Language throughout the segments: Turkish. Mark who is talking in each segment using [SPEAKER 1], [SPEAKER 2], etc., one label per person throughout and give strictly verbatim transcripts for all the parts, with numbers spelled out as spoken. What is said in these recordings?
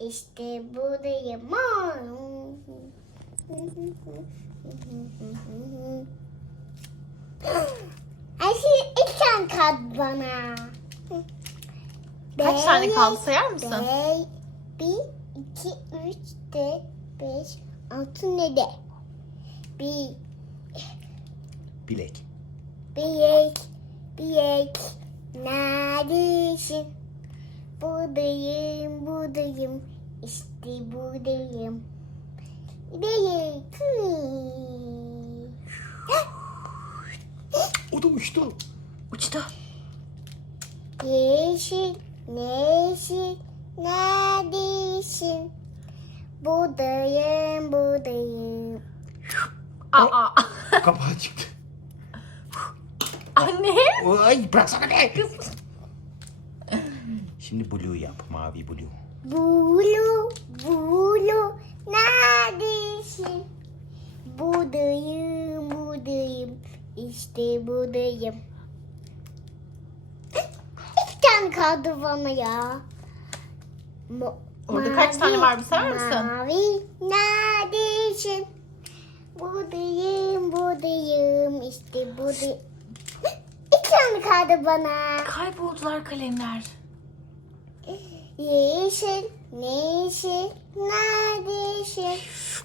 [SPEAKER 1] İşte buradayım. Ayşe ilk tane kaldı bana.
[SPEAKER 2] Kaç tane kaldı sayar mısın?
[SPEAKER 1] Beş, bir, iki, üç, dört, beş, altı, yedi. Bir,
[SPEAKER 3] Bilek.
[SPEAKER 1] bilek, bilek, neredesin? Buradayım, buradayım, işte buradayım. Bilek.
[SPEAKER 3] O da uçtu.
[SPEAKER 2] Uçtu.
[SPEAKER 1] Yeşil, yeşil, neredesin? Buradayım, buradayım.
[SPEAKER 2] Aa.
[SPEAKER 3] Kapağı çıktı.
[SPEAKER 2] Anne.
[SPEAKER 3] Ay bıraksana be. Şimdi blue yap. Mavi blue.
[SPEAKER 1] Bulu, bulu, neredesin? Buradayım, buradayım, işte buradayım. İki tane kaldı bana ya. Mo-
[SPEAKER 2] Orada kaç tane var bir sayar mısın?
[SPEAKER 1] Mavi, neredesin? Buradayım, buradayım, işte buradayım. İki tane kaldı bana.
[SPEAKER 2] Kayboldular kalemler.
[SPEAKER 1] Yeşil, yeşil, neredesin?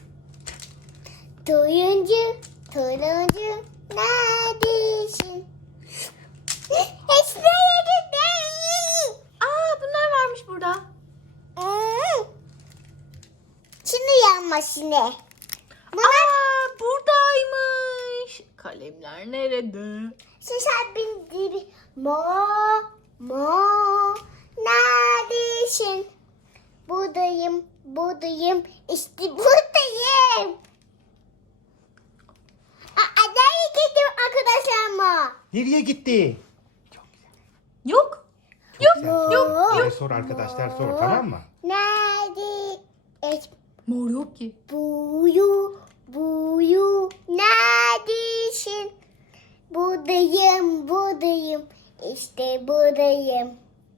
[SPEAKER 1] Turuncu, turuncu, neredesin? Hiçbir yerde değil.
[SPEAKER 2] Aa bunlar varmış burada.
[SPEAKER 1] Hmm. Şimdi yanma şimdi.
[SPEAKER 2] Aa buradaymış. Kalemler nerede?
[SPEAKER 1] Sen bindi bir mo, mo, neredesin? Buradayım, buradayım, işte buradayım. Aa, nereye gittim arkadaşlar mı?
[SPEAKER 3] Nereye gitti? Çok güzel.
[SPEAKER 2] Yok.
[SPEAKER 3] Çok
[SPEAKER 2] Yok,
[SPEAKER 3] güzel.
[SPEAKER 1] yok,
[SPEAKER 3] Sor.
[SPEAKER 1] yok.
[SPEAKER 3] Sor arkadaşlar sor tamam mı?
[SPEAKER 1] Nerede? Et,
[SPEAKER 2] Mor yok ki.
[SPEAKER 1] buyu, buyu, neredesin? Buradayım, buradayım, işte buradayım.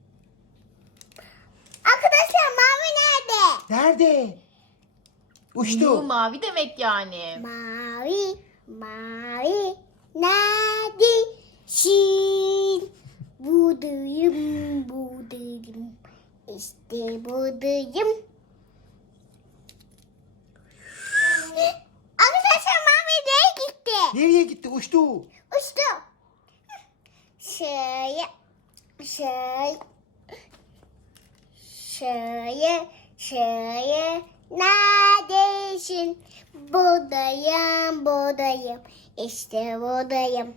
[SPEAKER 1] Arkadaşlar mavi nerede?
[SPEAKER 3] Nerede?
[SPEAKER 2] Blue
[SPEAKER 3] Uçtu.
[SPEAKER 2] mavi demek yani.
[SPEAKER 1] Mavi, mavi, neredesin? Buradayım, buradayım, işte buradayım. Arkadaşlar mavi nereye gitti?
[SPEAKER 3] Nereye gitti? Uçtu.
[SPEAKER 1] Uçtu. Şöyle, şöyle, şöyle, şöyle, neredesin? Buradayım, buradayım, işte buradayım.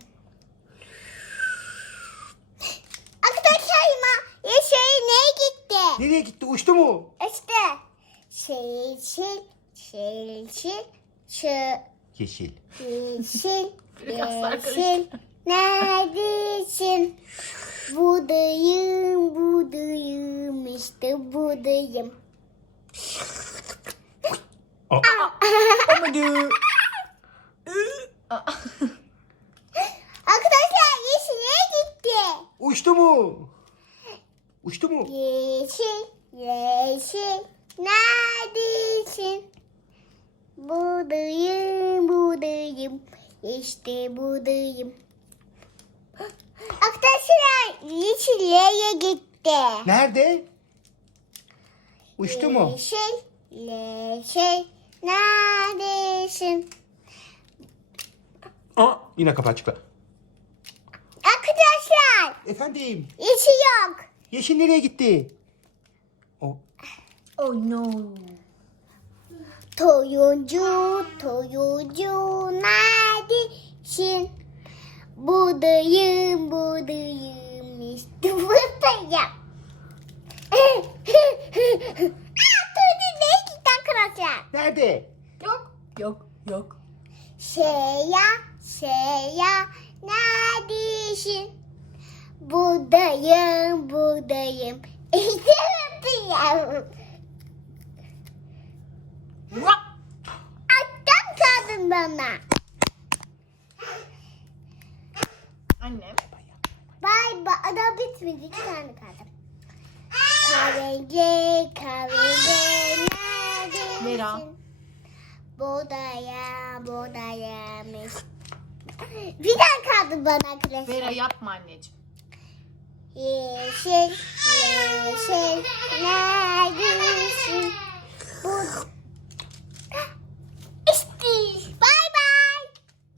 [SPEAKER 1] Arkadaşlar ma, ya şey neye gitti?
[SPEAKER 3] Nereye gitti? Uçtu mu?
[SPEAKER 1] İşte, şey, şey, şey, şey, şey,
[SPEAKER 3] Yeşil.
[SPEAKER 1] yeşil,
[SPEAKER 2] Kaslar
[SPEAKER 1] yeşil,
[SPEAKER 2] karıştı.
[SPEAKER 1] neredesin? Buradayım, buradayım, işte buradayım.
[SPEAKER 3] Aa,
[SPEAKER 2] Olmadı. Aa.
[SPEAKER 1] Arkadaşlar yeşil neye gitti?
[SPEAKER 3] uçtu mu? Uçtu mu?
[SPEAKER 1] Yeşil, yeşil, neredesin? Buradayım, buradayım, işte buradayım. Arkadaşlar yeşil nereye gitti?
[SPEAKER 3] Nerede? Uçtu mu?
[SPEAKER 1] Yeşil, yeşil, neredesin?
[SPEAKER 3] Aa, yine kapağı çıktı.
[SPEAKER 1] Arkadaşlar
[SPEAKER 3] Efendim.
[SPEAKER 1] yeşil yok.
[SPEAKER 3] Yeşil nereye gitti? O.
[SPEAKER 2] Oh no.
[SPEAKER 1] Turuncu, turuncu, neredesin? Buradayım, buradayım, işte buradayım. Aa, turuncu neye gitti arkadaşlar?
[SPEAKER 3] Nerede?
[SPEAKER 2] Yok. Yok. Yok.
[SPEAKER 1] Şeyya, şeyya, neredesin? Buradayım, buradayım, işte buradayım.
[SPEAKER 2] Vah!
[SPEAKER 1] Attan kaldın bana.
[SPEAKER 2] Annem.
[SPEAKER 1] Bay bay. Ada bitmedi. İki tane kaldı. Kahverengi, kahverengi neredesin?
[SPEAKER 2] Vera.
[SPEAKER 1] Bodaya, bodayamış. Bir daha kaldı bana arkadaşlar.
[SPEAKER 2] Vera yapma anneciğim.
[SPEAKER 1] Yeşil, yeşil, neredesin? Bu... İşte, bay bay.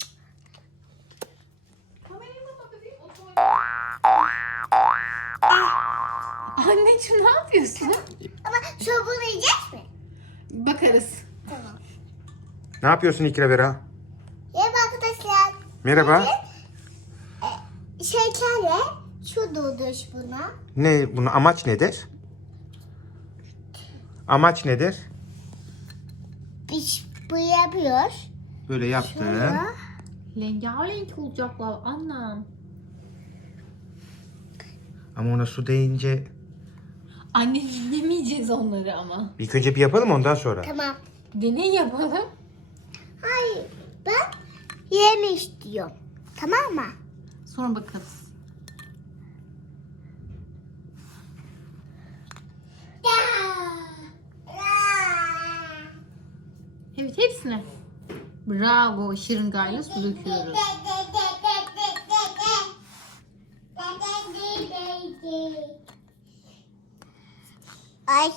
[SPEAKER 2] Anneciğim ne yapıyorsun?
[SPEAKER 1] Ama şunu yiyecek mi?
[SPEAKER 2] Bakarız.
[SPEAKER 1] Tamam.
[SPEAKER 3] Ne yapıyorsun İkra Vera?
[SPEAKER 1] Merhaba arkadaşlar.
[SPEAKER 3] Merhaba.
[SPEAKER 1] E, şekerle şu dolduruş buna.
[SPEAKER 3] Ne, bunun amaç nedir? Amaç nedir?
[SPEAKER 1] Biz bu yapıyor.
[SPEAKER 3] Böyle yaptın.
[SPEAKER 1] Şöyle.
[SPEAKER 2] Rengarenk olacaklar annem.
[SPEAKER 3] Ama ona su değince
[SPEAKER 2] Anne dinlemeyeceğiz onları ama.
[SPEAKER 3] ilk önce bir yapalım ondan sonra.
[SPEAKER 1] Tamam.
[SPEAKER 2] Deney yapalım.
[SPEAKER 1] Hayır. Ben yemi istiyorum. Tamam mı?
[SPEAKER 2] Sonra bakarız. Evet hepsine. Bravo şırıngayla su döküyoruz.
[SPEAKER 1] Ay.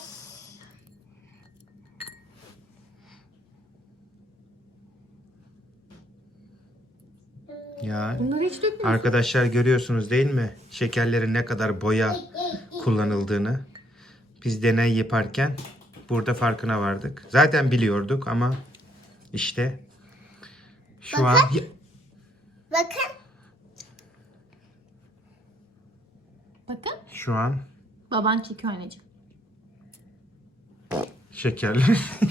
[SPEAKER 3] Ya
[SPEAKER 2] Bunları hiç dökmüyorsun.
[SPEAKER 3] arkadaşlar görüyorsunuz değil mi? Şekerlerin ne kadar boya kullanıldığını. Biz deney yaparken burada farkına vardık. Zaten biliyorduk ama işte şu an
[SPEAKER 1] Bakın.
[SPEAKER 2] Bakın
[SPEAKER 3] şu an
[SPEAKER 2] baban çekiyor anneciğim.
[SPEAKER 3] şekerli.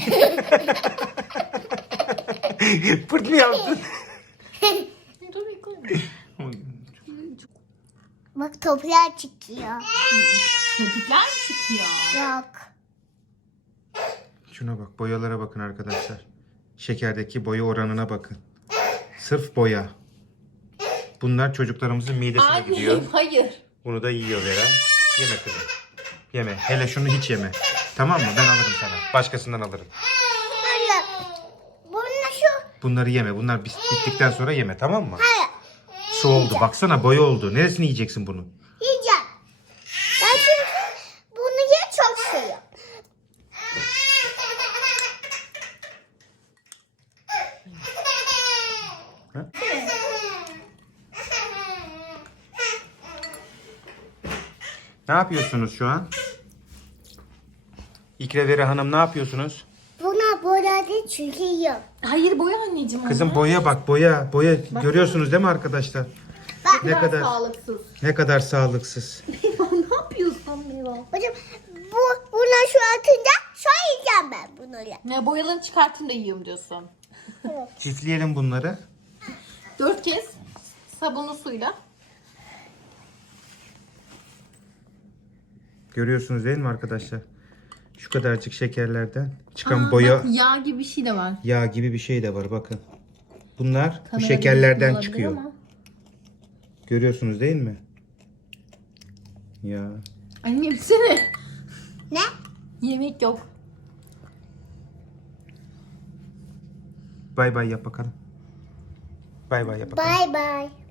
[SPEAKER 3] Pırt mı yaptın?
[SPEAKER 2] Dur bir koy.
[SPEAKER 1] Bak toprağa çıkıyor.
[SPEAKER 2] Köpükler mi çıkıyor?
[SPEAKER 1] Yok.
[SPEAKER 3] Şuna bak, boyalara bakın arkadaşlar. Şekerdeki boya oranına bakın. Sırf boya. Bunlar çocuklarımızın midesine gidiyor.
[SPEAKER 2] Anne hayır.
[SPEAKER 3] Bunu da yiyor Vera. Yeme kızım. Yeme. Hele şunu hiç yeme. Tamam mı? Ben alırım sana. Başkasından alırım.
[SPEAKER 1] Hayır. Bununla şu.
[SPEAKER 3] Bunları yeme. Bunlar bit- bittikten sonra yeme. Tamam mı?
[SPEAKER 1] Hayır.
[SPEAKER 3] Su oldu. Baksana boya oldu. Neresini yiyeceksin bunu?
[SPEAKER 1] Yiyeceğim. Ben çünkü bunu ye çok seviyorum.
[SPEAKER 3] Ha? Ne yapıyorsunuz şu an? İkra Vera Hanım ne yapıyorsunuz?
[SPEAKER 1] Buna boyadı çünkü yok.
[SPEAKER 2] Hayır boya anneciğim.
[SPEAKER 3] Kızım
[SPEAKER 2] onlar.
[SPEAKER 3] boya bak boya. Boya görüyorsunuz değil mi arkadaşlar?
[SPEAKER 1] Bak.
[SPEAKER 3] Ne
[SPEAKER 2] Biraz
[SPEAKER 3] kadar
[SPEAKER 2] sağlıksız.
[SPEAKER 3] ne kadar sağlıksız.
[SPEAKER 2] ne yapıyorsun Mira?
[SPEAKER 1] Hocam bu buna şu atınca şu yiyeceğim ben bunu.
[SPEAKER 2] Ne boyalarını çıkartayım da yiyorum diyorsun.
[SPEAKER 3] Çiftleyelim bunları.
[SPEAKER 2] Dört kez sabunlu suyla.
[SPEAKER 3] Görüyorsunuz değil mi arkadaşlar? Şu kadarcık şekerlerden çıkan
[SPEAKER 2] Aa,
[SPEAKER 3] boya
[SPEAKER 2] bak, yağ gibi bir şey de var.
[SPEAKER 3] yağ gibi bir şey de var bakın. Bunlar bu
[SPEAKER 2] Kamera
[SPEAKER 3] şekerlerden
[SPEAKER 2] olabilir
[SPEAKER 3] çıkıyor.
[SPEAKER 2] ama.
[SPEAKER 3] Görüyorsunuz değil mi? Ya.
[SPEAKER 2] Anne yemesene.
[SPEAKER 1] Ne?
[SPEAKER 2] Yemek yok.
[SPEAKER 3] Bay bay yap bakalım. Bay bay yap bakalım.
[SPEAKER 1] Bye bye.